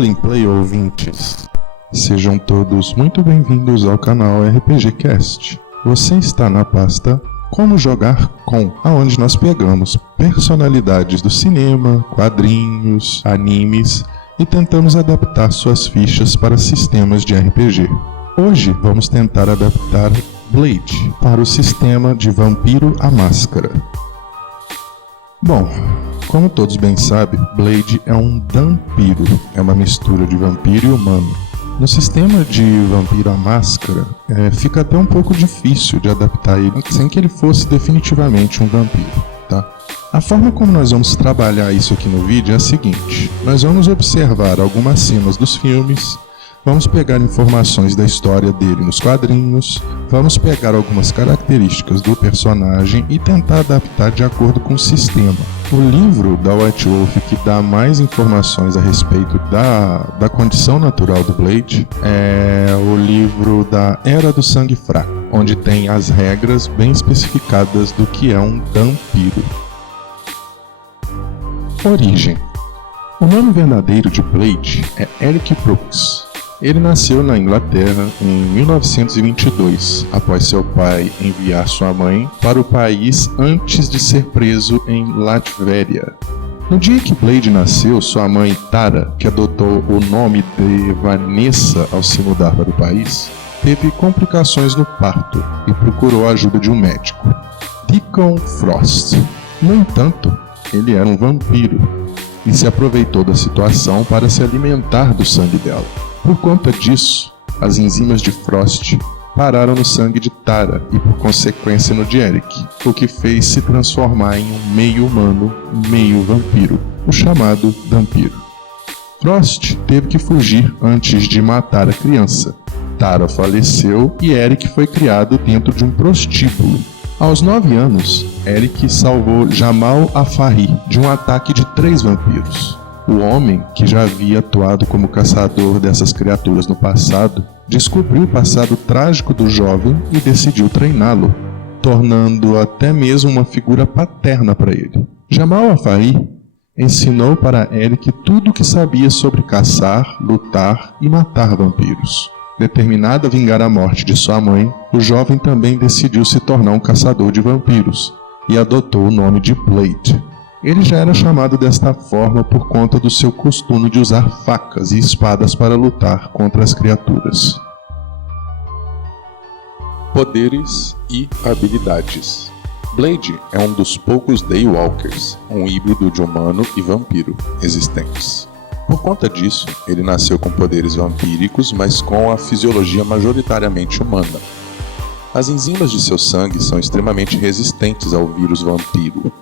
Roleplay ouvintes, sejam todos muito bem-vindos ao canal RPG Cast. Você está na pasta Como Jogar Com, aonde nós pegamos personalidades do cinema, quadrinhos, animes e tentamos adaptar suas fichas para sistemas de RPG. Hoje vamos tentar adaptar Blade para o sistema de Vampiro à Máscara. Bom, como todos bem sabem, Blade é um vampiro, é uma mistura de vampiro e humano. No sistema de Vampiro à Máscara, fica até um pouco difícil de adaptar ele sem que ele fosse definitivamente um vampiro, tá? A forma como nós vamos trabalhar isso aqui no vídeo é a seguinte: nós vamos observar algumas cenas dos filmes, vamos pegar informações da história dele nos quadrinhos, vamos pegar algumas características do personagem e tentar adaptar de acordo com o sistema. O livro da White Wolf que dá mais informações a respeito da condição natural do Blade é o livro da Era do Sangue Fraco, onde tem as regras bem especificadas do que é um vampiro. Origem. O nome verdadeiro de Blade é Eric Brooks. Ele nasceu na Inglaterra em 1922, após seu pai enviar sua mãe para o país antes de ser preso em Latvéria. No dia que Blade nasceu, sua mãe Tara, que adotou o nome de Vanessa ao se mudar para o país, teve complicações no parto e procurou a ajuda de um médico, Deacon Frost. No entanto, ele era um vampiro e se aproveitou da situação para se alimentar do sangue dela. Por conta disso, as enzimas de Frost pararam no sangue de Tara e por consequência no de Eric, o que fez se transformar em um meio humano, meio vampiro, o chamado vampiro. Frost teve que fugir antes de matar a criança. Tara faleceu e Eric foi criado dentro de um prostíbulo. Aos 9 anos, Eric salvou Jamal Afari de um ataque de 3 vampiros. O homem, que já havia atuado como caçador dessas criaturas no passado, descobriu o passado trágico do jovem e decidiu treiná-lo, tornando-o até mesmo uma figura paterna para ele. Jamal Afari ensinou para Eric tudo o que sabia sobre caçar, lutar e matar vampiros. Determinado a vingar a morte de sua mãe, o jovem também decidiu se tornar um caçador de vampiros e adotou o nome de Blade. Ele já era chamado desta forma por conta do seu costume de usar facas e espadas para lutar contra as criaturas. Poderes e habilidades. Blade é um dos poucos Daywalkers, um híbrido de humano e vampiro, existentes. Por conta disso, ele nasceu com poderes vampíricos, mas com a fisiologia majoritariamente humana. As enzimas de seu sangue são extremamente resistentes ao vírus vampiro,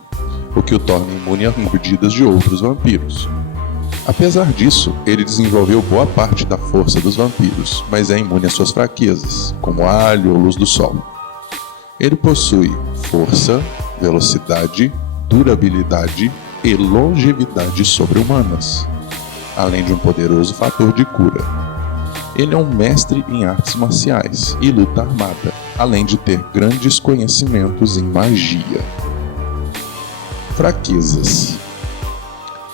o que o torna imune a mordidas de outros vampiros. Apesar disso, ele desenvolveu boa parte da força dos vampiros, mas é imune às suas fraquezas, como alho ou luz do sol. Ele possui força, velocidade, durabilidade e longevidade sobre-humanas, além de um poderoso fator de cura. Ele é um mestre em artes marciais e luta armada, além de ter grandes conhecimentos em magia. Fraquezas.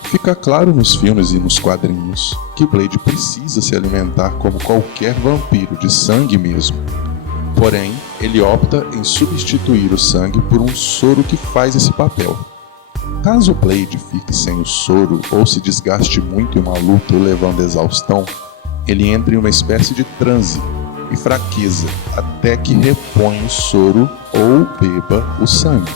Fica claro nos filmes e nos quadrinhos que Blade precisa se alimentar como qualquer vampiro de sangue mesmo. Porém, ele opta em substituir o sangue por um soro que faz esse papel. Caso Blade fique sem o soro ou se desgaste muito em uma luta levando exaustão, ele entra em uma espécie de transe e fraqueza até que repõe o soro ou beba o sangue.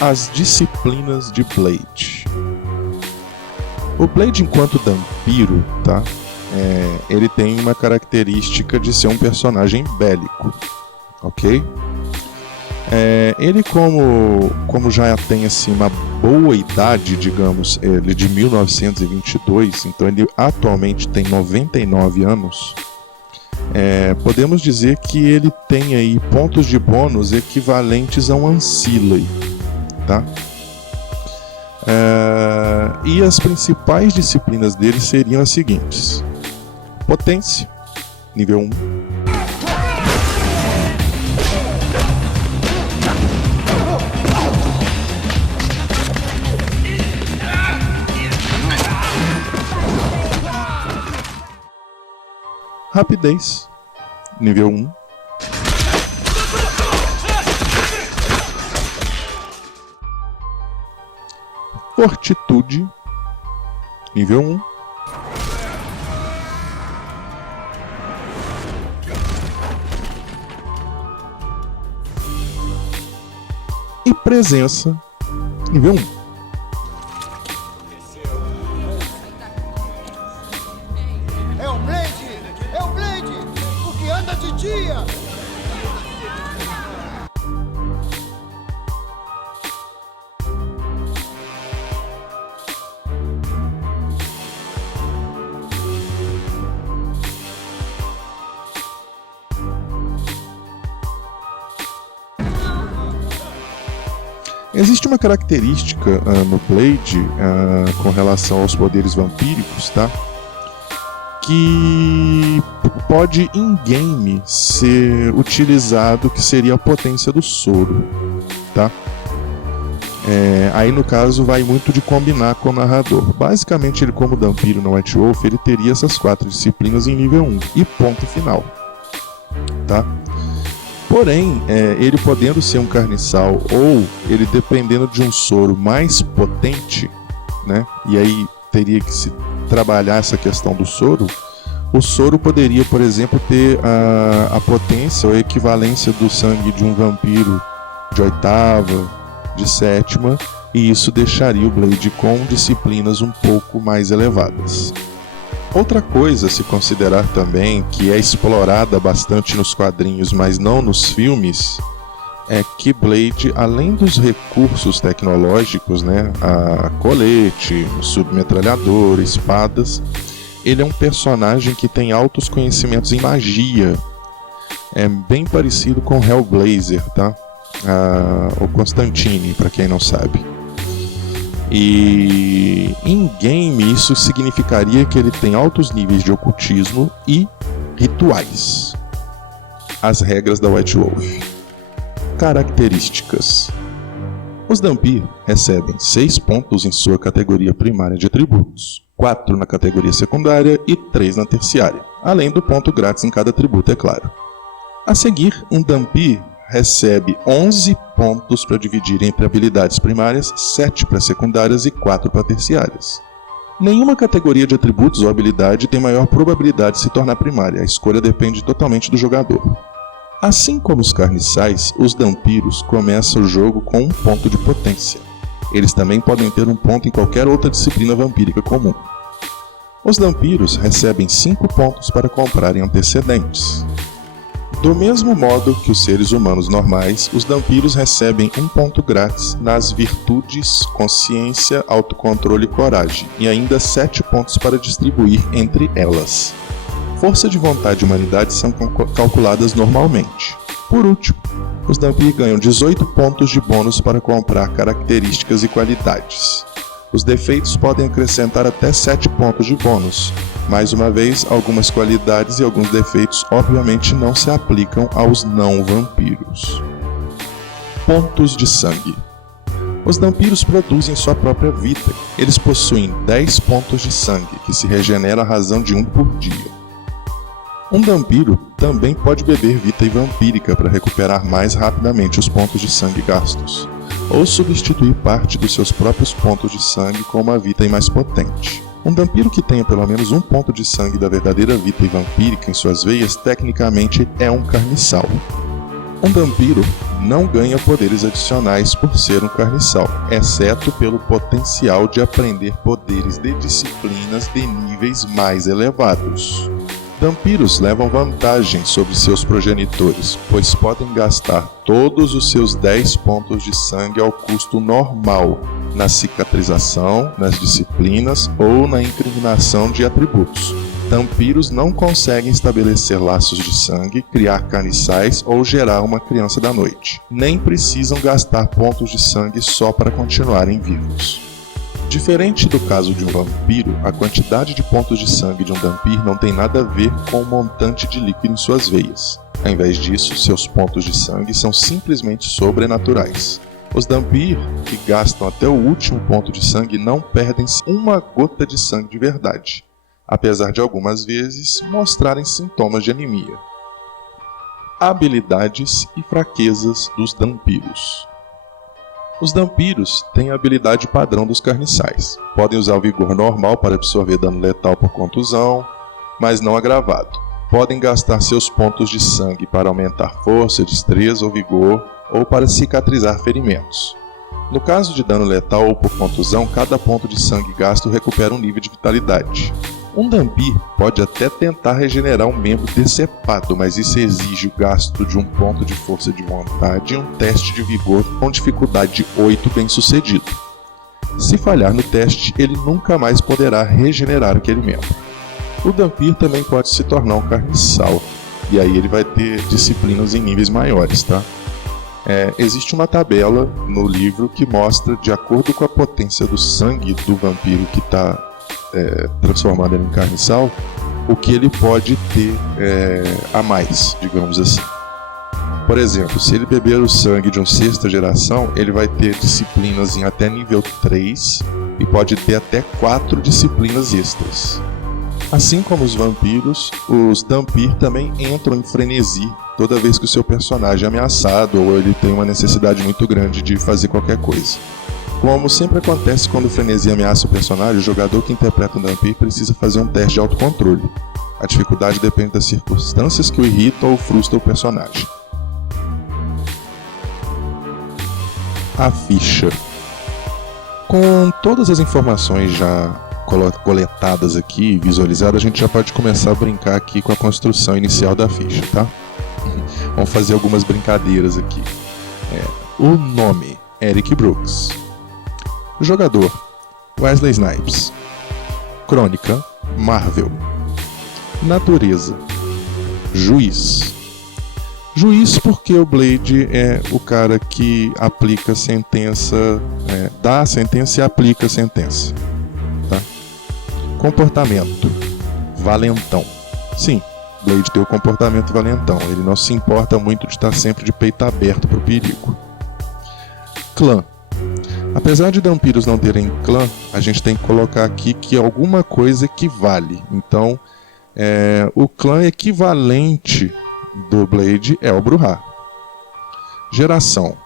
As disciplinas de Blade. O Blade, enquanto vampiro, tá? Ele tem uma característica de ser um personagem bélico, ok? Ele como já tem assim uma boa idade, digamos, ele é de 1922, então ele atualmente tem 99 anos. Podemos dizer que ele tem aí pontos de bônus equivalentes a um Ancillary, tá? E as principais disciplinas dele seriam as seguintes: potência, nível 1. Rapidez, nível 1. Fortitude, nível 1. E presença, nível 1. É o Blade, o que anda de dia. Existe uma característica no Blade com relação aos poderes vampíricos, tá? Que pode in-game ser utilizado, que seria a potência do soro, tá? Aí no caso vai muito de combinar com o narrador. Basicamente ele, como vampiro no White Wolf, ele teria essas 4 disciplinas em nível 1 e ponto final, tá? Porém, ele podendo ser um carniçal ou ele dependendo de um soro mais potente, né? E aí teria que se trabalhar essa questão do soro. O soro poderia, por exemplo, ter a potência ou a equivalência do sangue de um vampiro de 8ª, de 7ª, e isso deixaria o Blade com disciplinas um pouco mais elevadas. Outra coisa a se considerar também, que é explorada bastante nos quadrinhos, mas não nos filmes, é que Blade, além dos recursos tecnológicos, né, a colete, submetralhador, espadas, ele é um personagem que tem altos conhecimentos em magia. É bem parecido com Hellblazer, tá? O Constantine, para quem não sabe. E em game isso significaria que ele tem altos níveis de ocultismo e rituais. As regras da White Wolf. Características. Os Dhampir recebem 6 pontos em sua categoria primária de atributos, 4 na categoria secundária e 3 na terciária, além do ponto grátis em cada atributo, é claro. A seguir, um Dhampir recebe 11 pontos para dividir entre habilidades primárias, 7 para secundárias e 4 para terciárias. Nenhuma categoria de atributos ou habilidade tem maior probabilidade de se tornar primária, a escolha depende totalmente do jogador. Assim como os carniçais, os Dhampiros começam o jogo com 1 ponto de potência. Eles também podem ter 1 ponto em qualquer outra disciplina vampírica comum. Os Dhampiros recebem 5 pontos para comprarem antecedentes. Do mesmo modo que os seres humanos normais, os Dhampiros recebem 1 ponto grátis nas virtudes consciência, autocontrole e coragem, e ainda 7 pontos para distribuir entre elas. Força de vontade e humanidade são calculadas normalmente. Por último, os Dhampir ganham 18 pontos de bônus para comprar características e qualidades. Os defeitos podem acrescentar até 7 pontos de bônus. Mais uma vez, algumas qualidades e alguns defeitos obviamente não se aplicam aos não-vampiros. Pontos de sangue. Os Dhampiros produzem sua própria vida. Eles possuem 10 pontos de sangue, que se regenera à razão de 1 por dia. Um Dhampiro também pode beber Vitae vampírica para recuperar mais rapidamente os pontos de sangue gastos, ou substituir parte dos seus próprios pontos de sangue com uma Vitae mais potente. Um Dhampiro que tenha pelo menos 1 ponto de sangue da verdadeira Vitae vampírica em suas veias tecnicamente é um carniçal. Um Dhampiro não ganha poderes adicionais por ser um carniçal, exceto pelo potencial de aprender poderes de disciplinas de níveis mais elevados. Dhampiros levam vantagem sobre seus progenitores, pois podem gastar todos os seus 10 pontos de sangue ao custo normal, na cicatrização, nas disciplinas ou na incriminação de atributos. Dhampiros não conseguem estabelecer laços de sangue, criar carniçais ou gerar uma criança da noite. Nem precisam gastar pontos de sangue só para continuarem vivos. Diferente do caso de um vampiro, a quantidade de pontos de sangue de um Dhampir não tem nada a ver com o montante de líquido em suas veias. Ao invés disso, seus pontos de sangue são simplesmente sobrenaturais. Os Dhampir, que gastam até o último ponto de sangue, não perdem uma gota de sangue de verdade. apesar de algumas vezes mostrarem sintomas de anemia. Habilidades e fraquezas dos vampiros. Os vampiros têm a habilidade padrão dos carniçais. Podem usar o vigor normal para absorver dano letal por contusão, mas não agravado. Podem gastar seus pontos de sangue para aumentar força, destreza ou vigor, ou para cicatrizar ferimentos. No caso de dano letal ou por contusão, cada ponto de sangue gasto recupera um nível de vitalidade. Um vampiro pode até tentar regenerar um membro decepado, mas isso exige o gasto de um ponto de força de vontade e um teste de vigor com dificuldade 8 bem sucedido. Se falhar no teste, ele nunca mais poderá regenerar aquele membro. O vampiro também pode se tornar um carniçal, e aí ele vai ter disciplinas em níveis maiores, tá? Existe uma tabela no livro que mostra, de acordo com a potência do sangue do vampiro que está transformando ele em carniçal, o que ele pode ter a mais, digamos assim. Por exemplo, se ele beber o sangue de uma sexta geração, ele vai ter disciplinas em até nível 3 e pode ter até 4 disciplinas extras. Assim como os vampiros, os Dhampir também entram em frenesi toda vez que o seu personagem é ameaçado ou ele tem uma necessidade muito grande de fazer qualquer coisa. Como sempre acontece quando o frenesi ameaça o personagem, o jogador que interpreta um Dhampir precisa fazer um teste de autocontrole. A dificuldade depende das circunstâncias que o irritam ou frustram o personagem. A ficha. Com todas as informações já coletadas aqui, visualizadas, a gente já pode começar a brincar aqui com a construção inicial da ficha, tá? Vamos fazer algumas brincadeiras aqui. O nome, Eric Brooks. O jogador, Wesley Snipes. Crônica, Marvel. Natureza, juiz. Juiz porque o Blade é o cara que aplica a sentença, dá a sentença e aplica a sentença. Tá? Comportamento, valentão. Sim, Blade tem o comportamento valentão. Ele não se importa muito de estar sempre de peito aberto para o perigo. Clã. Apesar de vampiros não terem clã, a gente tem que colocar aqui que alguma coisa equivale. Então, o clã equivalente do Blade é o Brujah. Geração.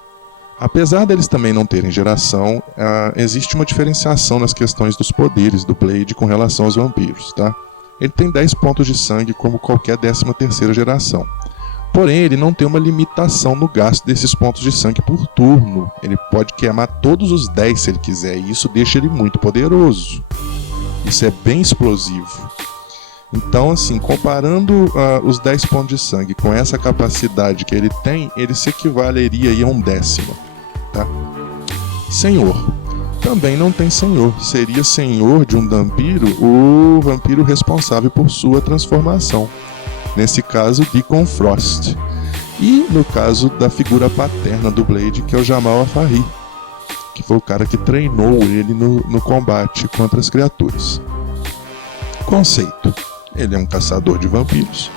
Apesar deles também não terem geração, existe uma diferenciação nas questões dos poderes do Blade com relação aos vampiros, tá? Ele tem 10 pontos de sangue como qualquer 13ª geração. Porém, ele não tem uma limitação no gasto desses pontos de sangue por turno. Ele pode queimar todos os 10 se ele quiser, e isso deixa ele muito poderoso. Isso é bem explosivo. Então, assim, comparando os 10 pontos de sangue com essa capacidade que ele tem, ele se equivaleria aí a um 10º, tá? Senhor. Também não tem senhor. Seria senhor de um vampiro o vampiro responsável por sua transformação. Nesse caso, Deacon Frost. E no caso da figura paterna do Blade, que é o Jamal Afahi, que foi o cara que treinou ele no combate contra as criaturas. Conceito. Ele é um caçador de vampiros.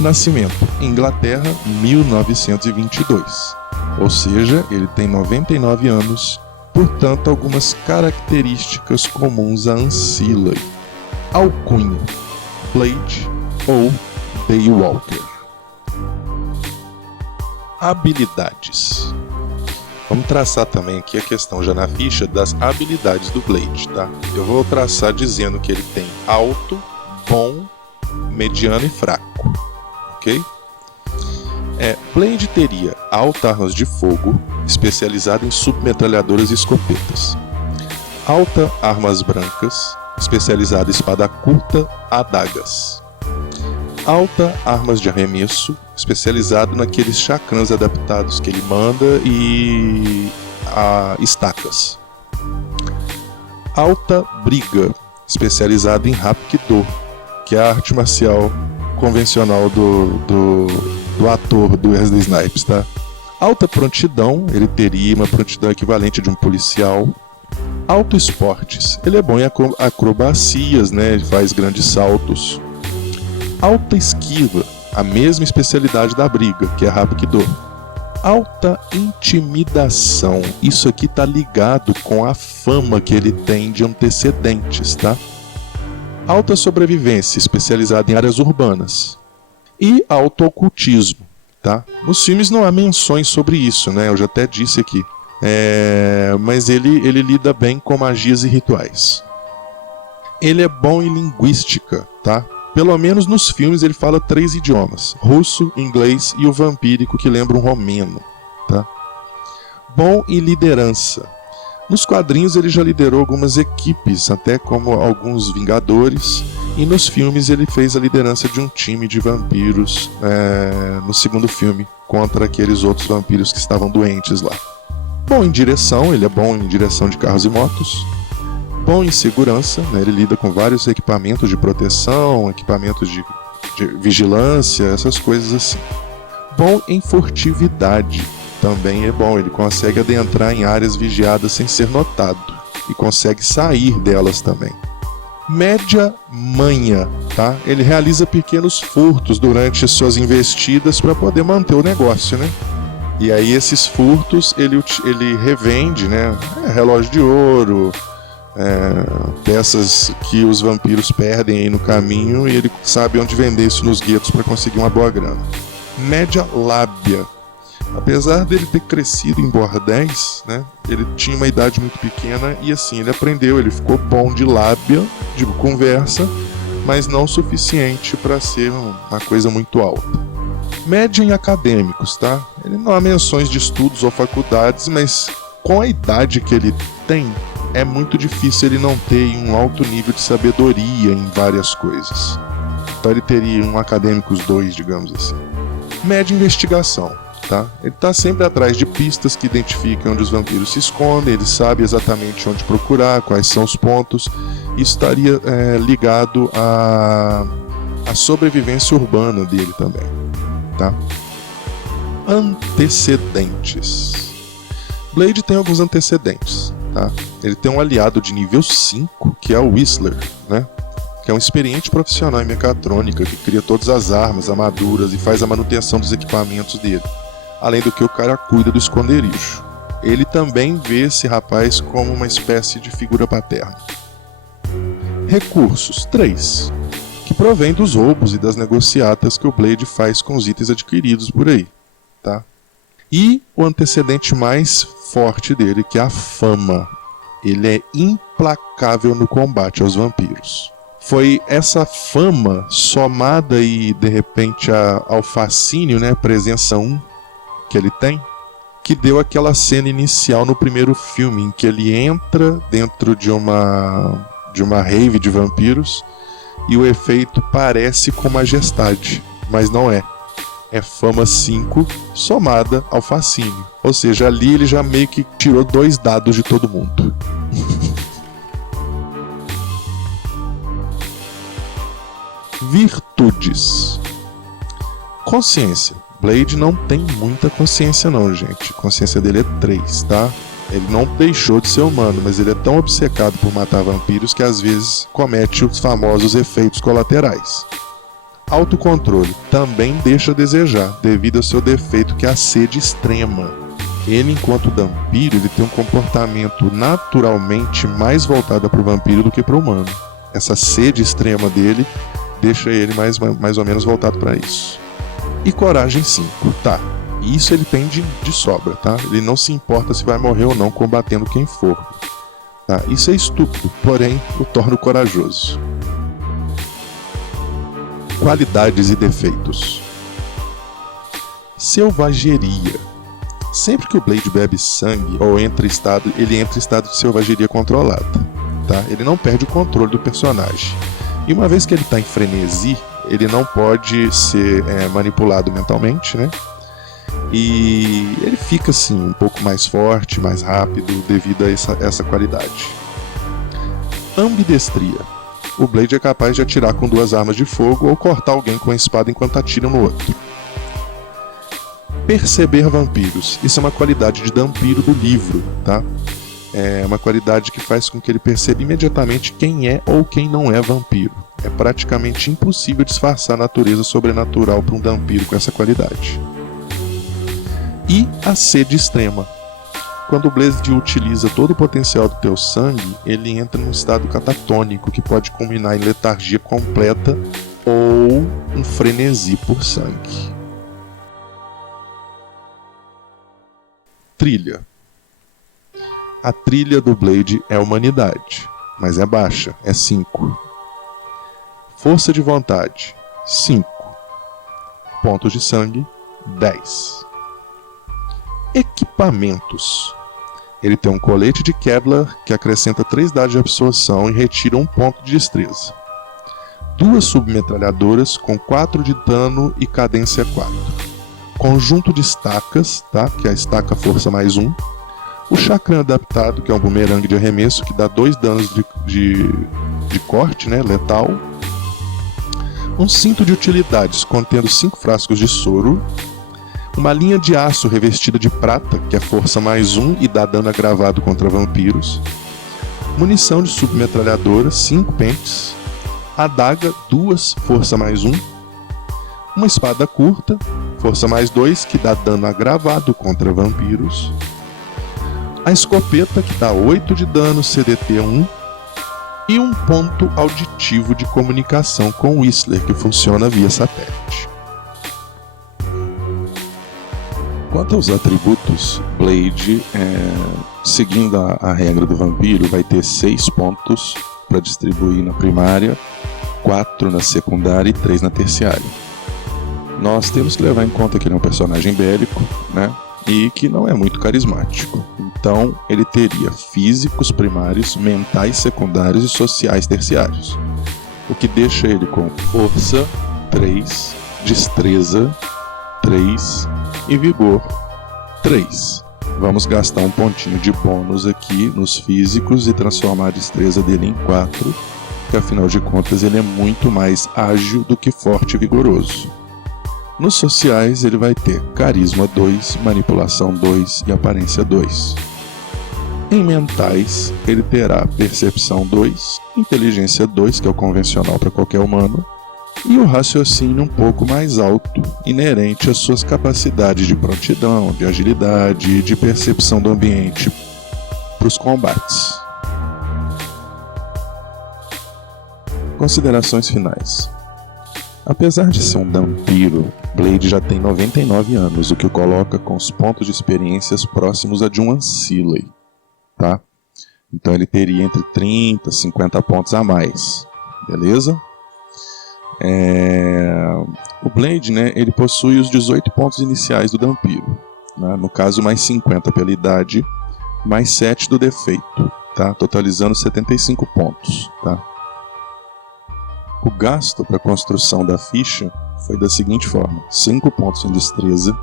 Nascimento, Inglaterra, 1922. Ou seja, ele tem 99 anos, portanto algumas características comuns a Ancillary. Alcunha, Blade ou Daywalker. Habilidades. Vamos traçar também aqui a questão já na ficha das habilidades do Blade, tá? Eu vou traçar dizendo que ele tem alto, bom, mediano e fraco, ok? Blade teria alta armas de fogo, especializada em submetralhadoras e escopetas. Alta armas brancas, especializada em espada curta, adagas. Alta armas de arremesso, especializado naqueles chakrans adaptados que ele manda e estacas. Alta briga, especializado em Hapkido, que é a arte marcial convencional do ator do Wesley Snipes, tá? Alta prontidão, ele teria uma prontidão equivalente de um policial. Alto esportes, ele é bom em acrobacias, né? Ele faz grandes saltos. Alta esquiva, a mesma especialidade da briga, que é Hapkido. Alta intimidação, isso aqui tá ligado com a fama que ele tem de antecedentes, tá? Alta sobrevivência, especializada em áreas urbanas. E autoocultismo, tá? Nos filmes não há menções sobre isso, né? Eu já até disse aqui. Mas ele lida bem com magias e rituais. Ele é bom em linguística, tá? Pelo menos nos filmes ele fala 3 idiomas: russo, inglês e o vampírico, que lembra um romeno, tá? Bom em liderança. Nos quadrinhos ele já liderou algumas equipes, até como alguns Vingadores, e nos filmes ele fez a liderança de um time de vampiros no segundo filme, contra aqueles outros vampiros que estavam doentes lá. Bom em direção, ele é bom em direção de carros e motos. Bom em segurança, né? Ele lida com vários equipamentos de proteção, equipamentos de vigilância, essas coisas assim. Bom em furtividade, também é bom, ele consegue adentrar em áreas vigiadas sem ser notado e consegue sair delas também. Média manha, tá? Ele realiza pequenos furtos durante suas investidas para poder manter o negócio, né? E aí esses furtos ele revende, né? Relógio de ouro, peças que os vampiros perdem aí no caminho, e ele sabe onde vender isso nos guetos para conseguir uma boa grana. Média lábia. Apesar dele ter crescido em bordéis, né, ele tinha uma idade muito pequena e assim ele aprendeu, ele ficou bom de lábia, de conversa, mas não o suficiente para ser uma coisa muito alta. Média em acadêmicos, tá? Ele não há menções de estudos ou faculdades, mas com a idade que ele tem, é muito difícil ele não ter um alto nível de sabedoria em várias coisas. Então ele teria um acadêmicos 2, digamos assim. Média investigação, tá? Ele está sempre atrás de pistas que identificam onde os vampiros se escondem, ele sabe exatamente onde procurar, quais são os pontos. Isso estaria ligado à sobrevivência urbana dele também, tá? Antecedentes. Blade tem alguns antecedentes, tá? Ele tem um aliado de nível 5, que é o Whistler, né? Que é um experiente profissional em mecatrônica, que cria todas as armas, armaduras e faz a manutenção dos equipamentos dele. Além do que o cara cuida do esconderijo. Ele também vê esse rapaz como uma espécie de figura paterna. Recursos 3, que provém dos roubos e das negociatas que o Blade faz com os itens adquiridos por aí, tá? E o antecedente mais forte dele, que é a fama. Ele é implacável no combate aos vampiros. Foi essa fama somada e de repente ao fascínio, né, presença 1 que ele tem, que deu aquela cena inicial no primeiro filme em que ele entra dentro de uma rave de vampiros e o efeito parece com majestade, mas não é. É fama 5 somada ao fascínio. Ou seja, ali ele já meio que tirou 2 dados de todo mundo. Virtudes. Consciência. Blade não tem muita consciência não, gente. A consciência dele é 3, tá? Ele não deixou de ser humano, mas ele é tão obcecado por matar vampiros que às vezes comete os famosos efeitos colaterais. Autocontrole também deixa a desejar, devido ao seu defeito que é a sede extrema. Ele, enquanto vampiro, ele tem um comportamento naturalmente mais voltado para o vampiro do que para o humano. Essa sede extrema dele deixa ele mais ou menos voltado para isso. E coragem 5, tá? Isso ele tem de sobra, tá? Ele não se importa se vai morrer ou não combatendo quem for. Tá? Isso é estúpido, porém o torna corajoso. Qualidades e defeitos. Selvageria. Sempre que o Blade bebe sangue ou ele entra em estado de selvageria controlada, tá? Ele não perde o controle do personagem. E uma vez que ele está em frenesi, ele não pode ser manipulado mentalmente, né? E ele fica assim um pouco mais forte, mais rápido devido a essa qualidade. Ambidestria. O Blade é capaz de atirar com 2 armas de fogo ou cortar alguém com a espada enquanto atira no outro. Perceber vampiros. Isso é uma qualidade de vampiro do livro, tá? É uma qualidade que faz com que ele perceba imediatamente quem é ou quem não é vampiro. É praticamente impossível disfarçar a natureza sobrenatural para um vampiro com essa qualidade. E a sede extrema. Quando o Blade utiliza todo o potencial do teu sangue, ele entra num estado catatônico que pode culminar em letargia completa ou um frenesi por sangue. Trilha. A trilha do Blade é humanidade, mas é baixa, é 5. Força de vontade, 5. Pontos de sangue, 10. Equipamentos. Ele tem um colete de Kevlar que acrescenta 3 dados de absorção e retira 1 ponto de destreza. 2 submetralhadoras com 4 de dano e cadência 4. Conjunto de estacas, tá? Que é a estaca força mais 1. O chakram adaptado, que é um bumerangue de arremesso que dá 2 danos de corte, né? Letal. Um cinto de utilidades contendo 5 frascos de soro. Uma linha de aço revestida de prata, que é força mais 1 e dá dano agravado contra vampiros. Munição de submetralhadora, 5 pentes. Adaga, 2, força mais 1. Uma espada curta, força mais 2, que dá dano agravado contra vampiros. A escopeta, que dá 8 de dano, CDT 1. E um ponto auditivo de comunicação com Whistler, que funciona via satélite. Quanto aos atributos, Blade, seguindo a regra do vampiro, vai ter 6 pontos para distribuir na primária, 4 na secundária e 3 na terciária. Nós temos que levar em conta que ele é um personagem bélico, né? E que não é muito carismático. Então, ele teria físicos primários, mentais secundários e sociais terciários. O que deixa ele com força 3, destreza 3 e vigor 3. Vamos gastar um pontinho de bônus aqui nos físicos e transformar a destreza dele em 4, porque afinal de contas ele é muito mais ágil do que forte e vigoroso. Nos sociais ele vai ter carisma 2, manipulação 2 e aparência 2. Em mentais ele terá percepção 2, inteligência 2, que é o convencional para qualquer humano, e o raciocínio um pouco mais alto, inerente às suas capacidades de prontidão, de agilidade e de percepção do ambiente para os combates. Considerações finais. Apesar de ser um vampiro, Blade já tem 99 anos, o que o coloca com os pontos de experiências próximos a de um Ancillary, tá? Então ele teria entre 30 e 50 pontos a mais, beleza? O Blade, né, ele possui os 18 pontos iniciais do vampiro, né? No caso mais 50 pela idade, mais 7 do defeito, tá? Totalizando 75 pontos, tá? O gasto para a construção da ficha foi da seguinte forma: 5 pontos em destreza,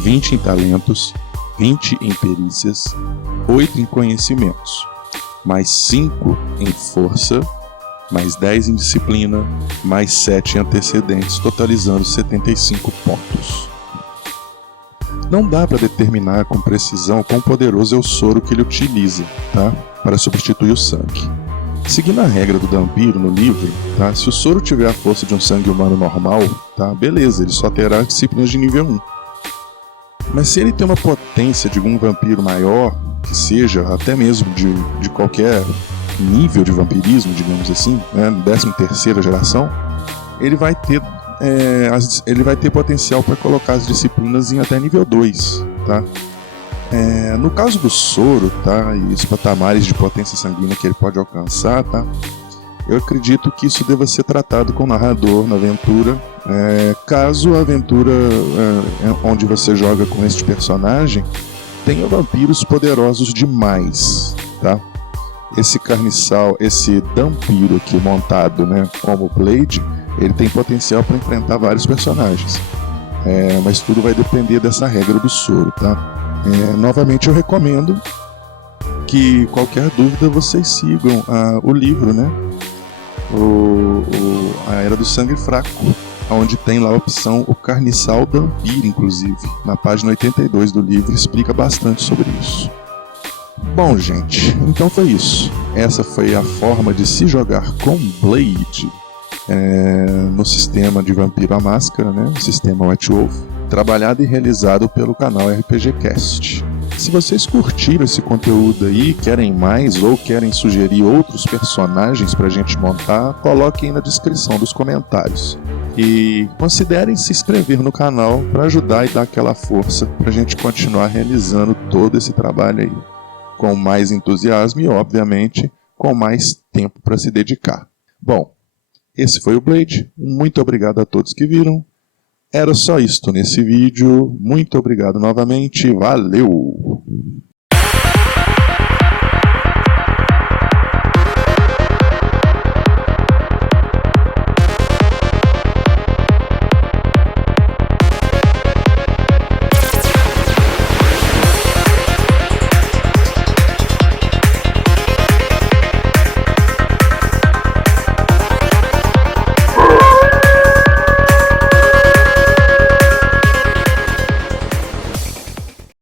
20 em talentos, 20 em perícias, 8 em conhecimentos, mais 5 em força, mais 10 em disciplina, mais 7 em antecedentes, totalizando 75 pontos. Não dá para determinar com precisão quão poderoso é o soro que ele utiliza, tá? Para substituir o sangue. Seguindo a regra do vampiro no livro, tá? Se o soro tiver a força de um sangue humano normal, tá? Beleza, ele só terá disciplinas de nível 1. Mas se ele tem uma potência de um vampiro maior, que seja até mesmo de qualquer nível de vampirismo, digamos assim, né, 13ª geração, ele vai ter potencial para colocar as disciplinas em até nível 2, tá? No caso do soro, tá, e os patamares de potência sanguínea que ele pode alcançar, tá, eu acredito que isso deva ser tratado com o narrador na aventura, caso a aventura onde você joga com este personagem tenha vampiros poderosos demais, tá? Esse carniçal, esse vampiro aqui montado, né, como Blade, ele tem potencial para enfrentar vários personagens, mas tudo vai depender dessa regra do soro, tá? Novamente eu recomendo que qualquer dúvida vocês sigam o livro, né? A Era do Sangue Fraco, onde tem lá a opção o Carniçal Vampiro, inclusive. Na página 82 do livro explica bastante sobre isso. Bom, gente, então foi isso. Essa foi a forma de se jogar com Blade no sistema de Vampiro à Máscara, né? O sistema White Wolf, trabalhado e realizado pelo canal RPG Cast. Se vocês curtiram esse conteúdo aí, querem mais ou querem sugerir outros personagens pra gente montar, coloquem na descrição dos comentários. E considerem se inscrever no canal para ajudar e dar aquela força pra gente continuar realizando todo esse trabalho aí. Com mais entusiasmo e, obviamente, com mais tempo para se dedicar. Bom, esse foi o Blade. Muito obrigado a todos que viram. Era só isto nesse vídeo. Muito obrigado novamente. Valeu!